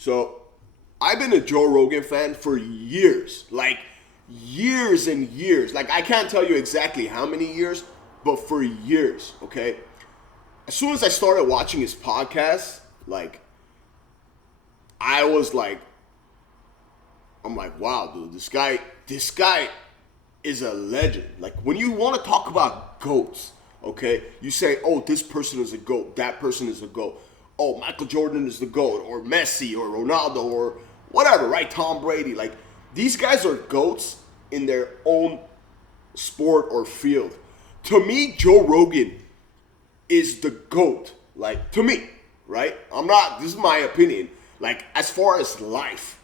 So I've been a Joe Rogan fan for years, like years and years. Like I can't tell you exactly how many years, but for years, okay? As soon as I started watching his podcast, like I was like, I'm like, wow, dude, this guy is a legend. Like when you want to talk about GOATs, okay, you say, oh, this person is a GOAT, that person is a GOAT. Oh, Michael Jordan is the GOAT, or Messi, or Ronaldo, or whatever, right? Tom Brady. Like these guys are GOATs in their own sport or field. To me, Joe Rogan is the GOAT. Like to me, right? This is my opinion. Like as far as life,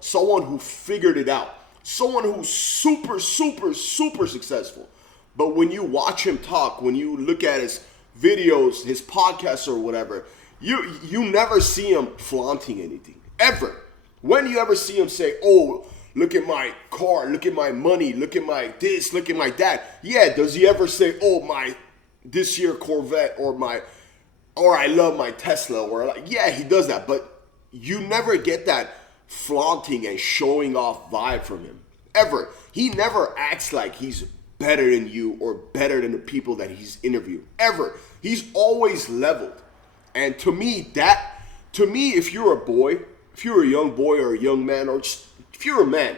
someone who figured it out. Someone who's super, super, super successful. But when you watch him talk, when you look at his videos, his podcasts or whatever, you never see him flaunting anything. Ever. When you ever see him say, oh, look at my car, look at my money, look at my this, look at my that. Yeah, does he ever say, oh, my this year Corvette or I love my Tesla, or like, yeah, he does that. But you never get that flaunting and showing off vibe from him. Ever. He never acts like he's better than you or better than the people that he's interviewed. Ever. He's always leveled. And to me, if you're a boy, if you're a young boy or a young man, or just, if you're a man,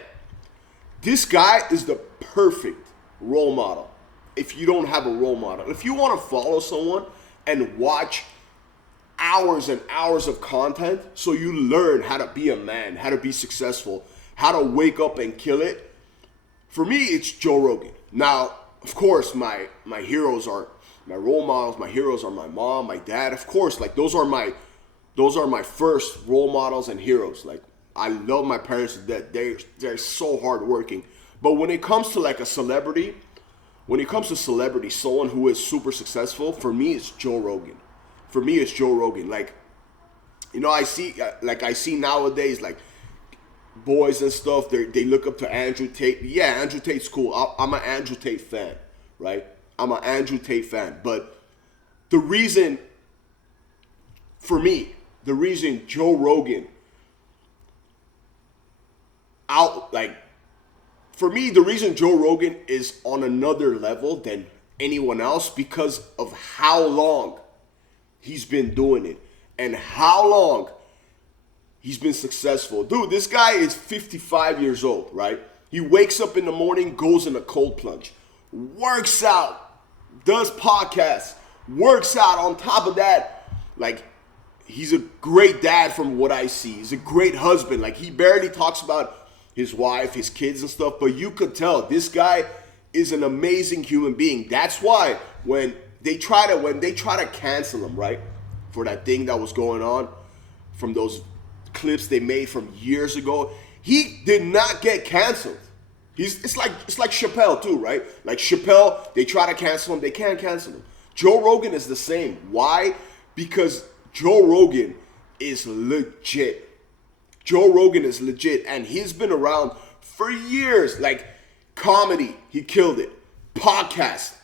this guy is the perfect role model. If you don't have a role model, if you want to follow someone and watch hours and hours of content so you learn how to be a man, how to be successful, how to wake up and kill it, for me, it's Joe Rogan. Now, of course, my heroes are my role models. My heroes are my mom, my dad. Of course, like those are my first role models and heroes. Like I love my parents to death. They're so hardworking. But when it comes to like a celebrity, someone who is super successful, for me, it's Joe Rogan. For me, it's Joe Rogan. Like, I see nowadays, like, boys and stuff, they look up to Andrew Tate. Yeah, Andrew Tate's cool. I'm an Andrew Tate fan, right? I'm an Andrew Tate fan. But the reason Joe Rogan the reason Joe Rogan is on another level than anyone else, because of how long he's been doing it and how long he's been successful. Dude, this guy is 55 years old, right? He wakes up in the morning, goes in a cold plunge, works out, does podcasts, works out. On top of that, like, he's a great dad from what I see. He's a great husband. Like, he barely talks about his wife, his kids and stuff, but you could tell this guy is an amazing human being. That's why when they try to cancel him, right, for that thing that was going on, from those clips they made from years ago, he did not get canceled. It's like Chappelle too, right? Like Chappelle, they try to cancel him, they can't cancel him. Joe Rogan is the same. Why? Because Joe Rogan is legit. Joe Rogan is legit, and he's been around for years. Like comedy, he killed it. Podcast,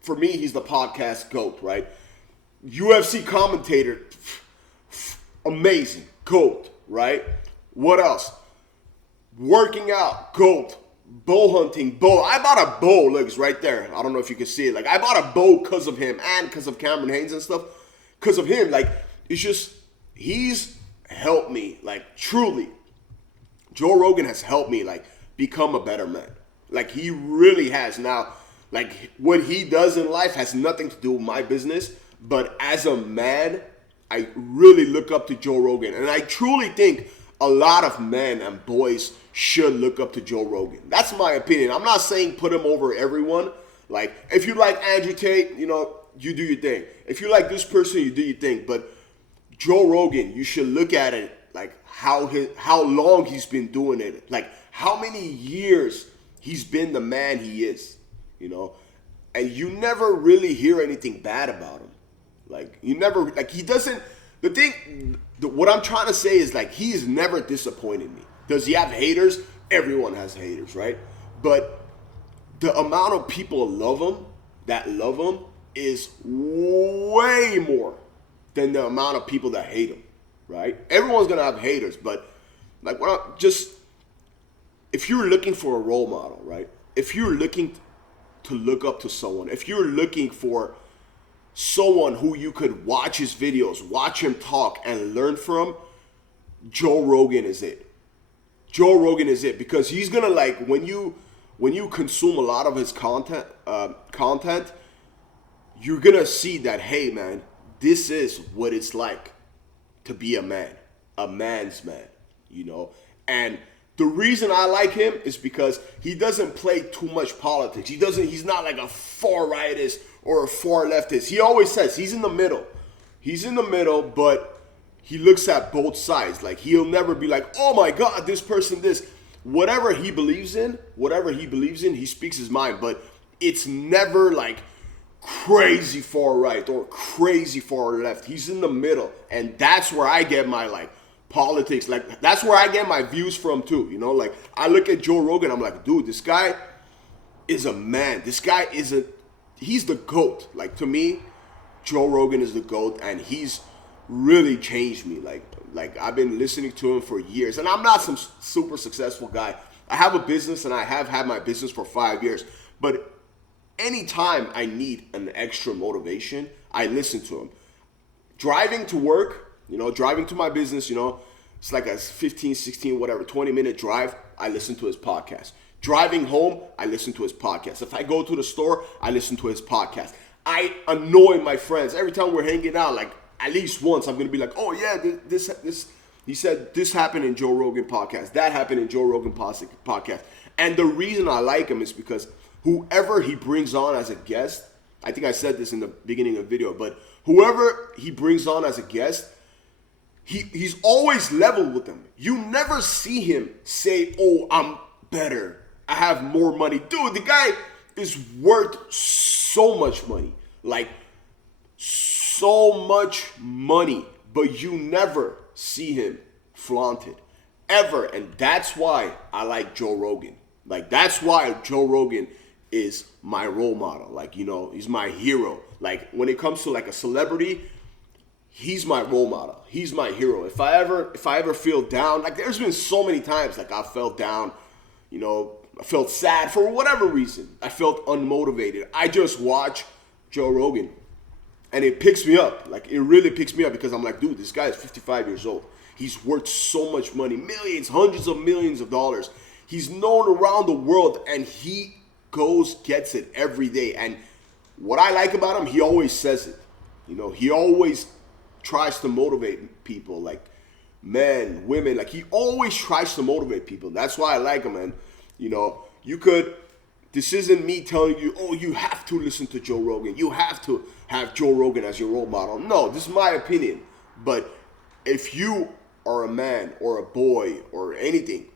for me, he's the podcast GOAT, right? UFC commentator, amazing, GOAT, right? What else? Working out, GOAT. Bow hunting, bow. I bought a bow, look, it's right there. I don't know if you can see it. Like, I bought a bow because of him and because of Cameron Haynes and stuff. Because of him, like, it's just, he's helped me, like, truly. Joe Rogan has helped me, like, become a better man. Like, he really has. Now, like, what he does in life has nothing to do with my business. But as a man, I really look up to Joe Rogan. And I truly think a lot of men and boys should look up to Joe Rogan. That's my opinion. I'm not saying put him over everyone. Like, if you like Andrew Tate, you do your thing. If you like this person, you do your thing. But Joe Rogan, you should look at it like how long he's been doing it. Like, how many years he's been the man he is, And you never really hear anything bad about him. Like, you never, like, he doesn't, what I'm trying to say is, like, he's never disappointed me. Does he have haters? Everyone has haters, right? But the amount of people that love him is way more than the amount of people that hate him, right? Everyone's gonna have haters, but like if you're looking for a role model, right? If you're looking to look up to someone, if you're looking for someone who you could watch his videos, watch him talk, and learn from, Joe Rogan is it. Joe Rogan is it, because he's gonna, like, when you consume a lot of his content, you're gonna see that, hey man, this is what it's like to be a man's man, you know. And the reason I like him is because he doesn't play too much politics. He's not like a far rightist or a far leftist. He always says he's in the middle. He's in the middle, but he looks at both sides. Like, he'll never be like, oh my God, this person, this. Whatever he believes in, he speaks his mind. But it's never like crazy far right or crazy far left. He's in the middle. And that's where I get my, like, politics. Like, that's where I get my views from too. You know, like, I look at Joe Rogan, I'm like, dude, this guy is a man. This guy he's the GOAT. Like, to me, Joe Rogan is the GOAT, and he's really changed me. Like I've been listening to him for years, and I'm not some super successful guy. I have a business, and I have had my business for 5 years. But anytime I need an extra motivation, I listen to him. Driving to work, you know, driving to my business, you know, it's like a 15, 16, whatever, 20-minute drive. I listen to his podcast. Driving home, I listen to his podcast. If I go to the store, I listen to his podcast. I annoy my friends every time we're hanging out. Like, at least once, I'm gonna be like, oh yeah, this. He said this happened in Joe Rogan podcast. That happened in Joe Rogan podcast. And the reason I like him is because whoever he brings on as a guest, I think I said this in the beginning of the video, but whoever he brings on as a guest, he's always level with them. You never see him say, oh, I'm better, I have more money. Dude, the guy is worth so much money. Like, so much money. But you never see him flaunted. Ever. And that's why I like Joe Rogan. Like, that's why Joe Rogan is my role model. Like, you know, he's my hero. Like, when it comes to, like, a celebrity, he's my role model. He's my hero. If I ever feel down, like, there's been so many times, like, I felt down, you know, I felt sad for whatever reason. I felt unmotivated. I just watch Joe Rogan, and it picks me up. Like, it really picks me up, because I'm like, dude, this guy is 55 years old. He's worth so much money, millions, hundreds of millions of dollars. He's known around the world, and he gets it every day. And what I like about him, he always says it. You know, he always tries to motivate people, like men, women. Like, he always tries to motivate people. That's why I like him, man. You know, this isn't me telling you, oh, you have to listen to Joe Rogan. You have to have Joe Rogan as your role model. No, this is my opinion. But if you are a man or a boy or anything,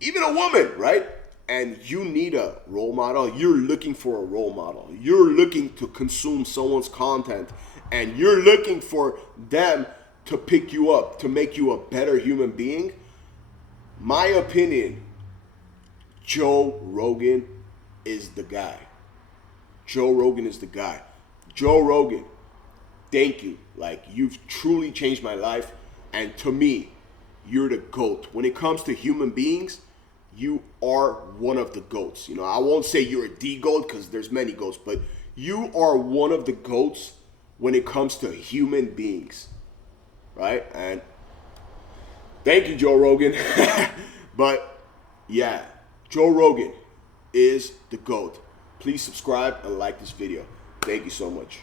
even a woman, right? And you need a role model, you're looking for a role model. You're looking to consume someone's content, and you're looking for them to pick you up, to make you a better human being. My opinion, Joe Rogan is the guy. Joe Rogan is the guy. Joe Rogan, thank you. Like, you've truly changed my life. And to me, you're the GOAT. When it comes to human beings, you are one of the GOATs. You know, I won't say you're the GOAT, because there's many GOATs, but you are one of the GOATs when it comes to human beings. Right? And thank you, Joe Rogan. But yeah, Joe Rogan is the GOAT. Please subscribe and like this video. Thank you so much.